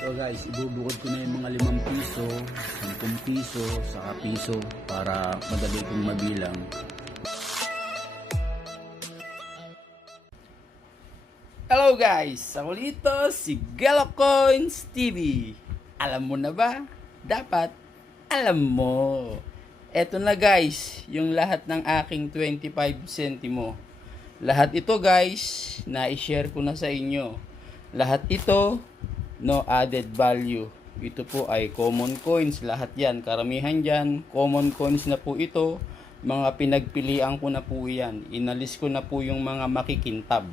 So guys, ibubukod ko na yung mga 5 piso, 10 piso, saka piso para madali kong mabilang. Hello guys! Ako dito si Galocoins TV. Alam mo na ba? Dapat alam mo. Eto na guys, yung lahat ng aking 25 centimo. Lahat ito guys, na-share ko na sa inyo. Lahat ito, no added value. Ito po ay common coins. Lahat yan, karamihan dyan, common coins na po ito. Mga pinagpilian ko na po yan. Inalis ko na po yung mga makikintab.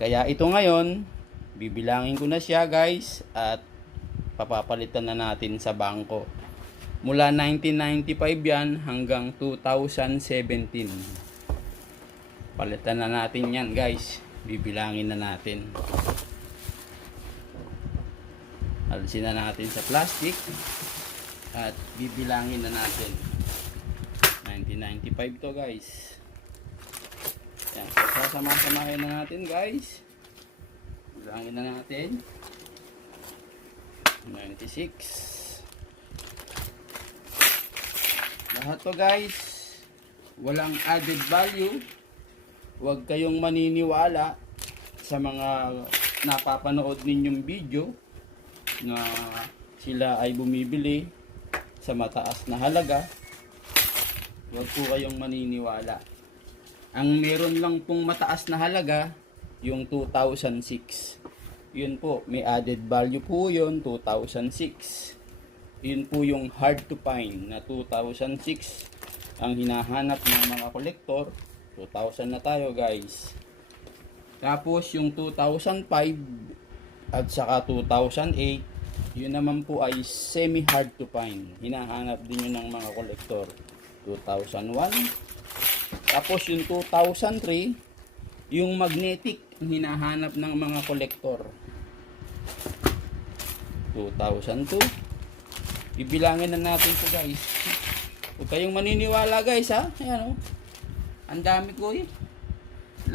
Kaya ito ngayon, bibilangin ko na siya guys at papapalitan na natin sa bangko. Mula 1995 yan hanggang 2017. Palitan na natin yan guys. Bibilangin na natin. Alisin na natin sa plastic at bibilangin na natin. 1995 to guys. Yan, sasama-samahin na natin guys. Bilangin na natin. 96. Lahat to guys, walang added value. Huwag kayong maniniwala sa mga napapanood ninyong video na sila ay bumibili sa mataas na halaga. Huwag po kayong maniniwala. Ang meron lang pong mataas na halaga, yung 2006. Yun po, may added value po yun, 2006. Yun po yung hard to find na 2006. Ang hinahanap ng mga kolektor, 2000 na tayo guys. Tapos yung 2005 at saka 2008, yun naman po ay semi hard to find. Hinahanap din yun ng mga kolektor. 2001. Tapos yung 2003, yung magnetic ang hinahanap ng mga kolektor. 2002. Bibilangin na natin ito guys. Huwag kayong maniniwala guys ha. Ayan o. Ang dami ko eh.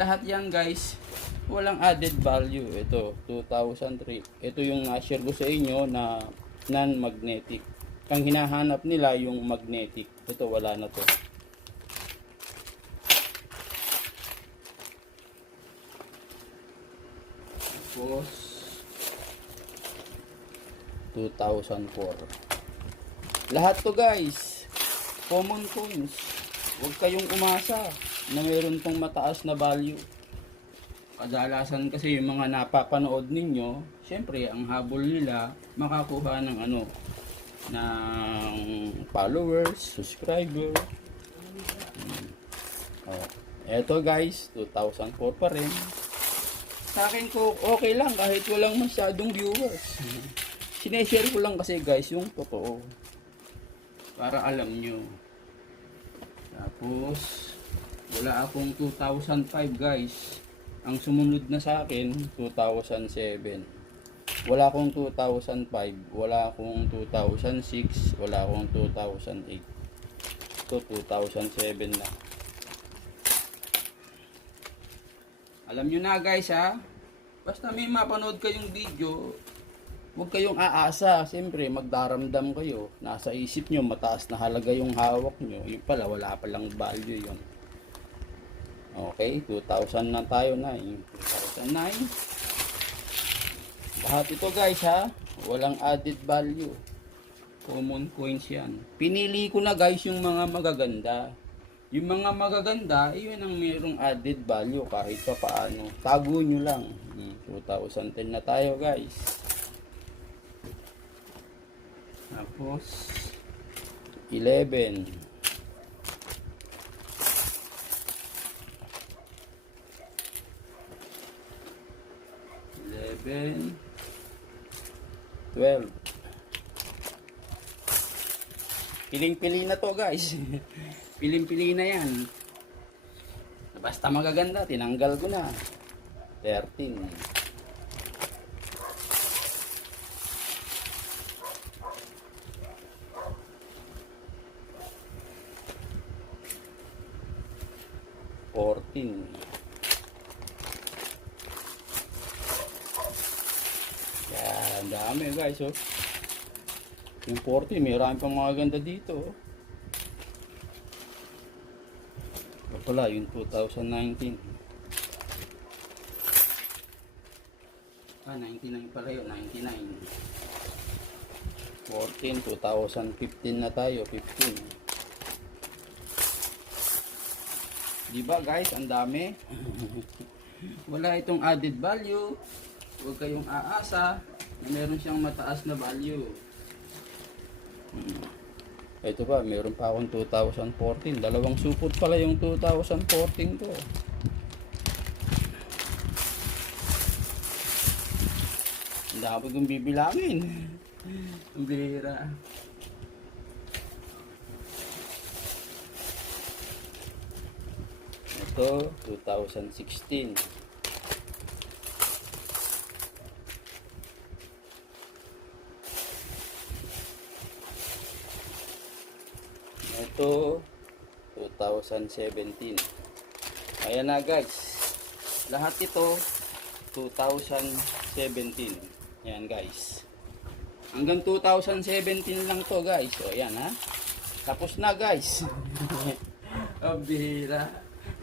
Lahat yan guys, walang added value. Ito, 2003. Ito yung na-share ko sa inyo na non-magnetic. Ang hinahanap nila yung magnetic. Ito, wala na to. Tapos 2004. Lahat to guys, common coins. Huwag kayong umasa na mayroon pong mataas na value. Kadalasan kasi yung mga napapanood ninyo, syempre ang habol nila makakuha ng ng followers, subscriber. Eto guys, 2004 pa rin. Sa akin ko okay lang kahit walang masyadong viewers. Sineshare ko lang kasi guys yung totoo. Para alam nyo. Tapos, wala akong 2005 guys. Ang sumunod na sa akin, 2007. Wala akong 2005, wala akong 2006, wala akong 2008. Ito, 2007 na. Alam nyo na guys ha, basta may mapanood kayong video, huwag kayong aasa. Siyempre, magdaramdam kayo. Nasa isip nyo, mataas na halaga yung hawak nyo. Yung pala, wala palang value yun. Okay, 2000 na tayo na. Yung 2009. Lahat ito guys ha, walang added value. Common coins yan. Pinili ko na guys yung mga magaganda. Yung mga magaganda, yun ang mayroong added value kahit pa paano. Tago nyo lang. 2010 na tayo guys. Tapos 11. 12. Piling-pili na to guys. Piling-pili na yan. Basta magaganda, tinanggal ko na. 13. 14. Yan, Dami guys, oh. Yung 40, mayroon pang mga ganda dito, oh. Wala, yung 2019. 99 pala yun, 99. 14, 2015 na tayo, 15. Diba guys, ang dami. Wala itong added value. Huwag kayong aasa na meron siyang mataas na value. Ito pa, meron pa akong 2014. Dalawang supot pala yung 2014 ko. Ang dami kong bibilangin. Ang bihira. Ito, 2016. Ito, 2017. Ayan na guys. Lahat ito, 2017. Ayan guys. Hanggang 2017 lang to guys. O ayan ha. Tapos na guys. Ang bihira.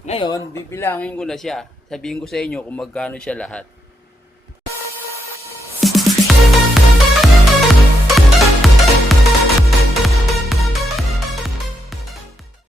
Ngayon, bibilangin ko na siya. Sabihin ko sa inyo kung magkano siya lahat.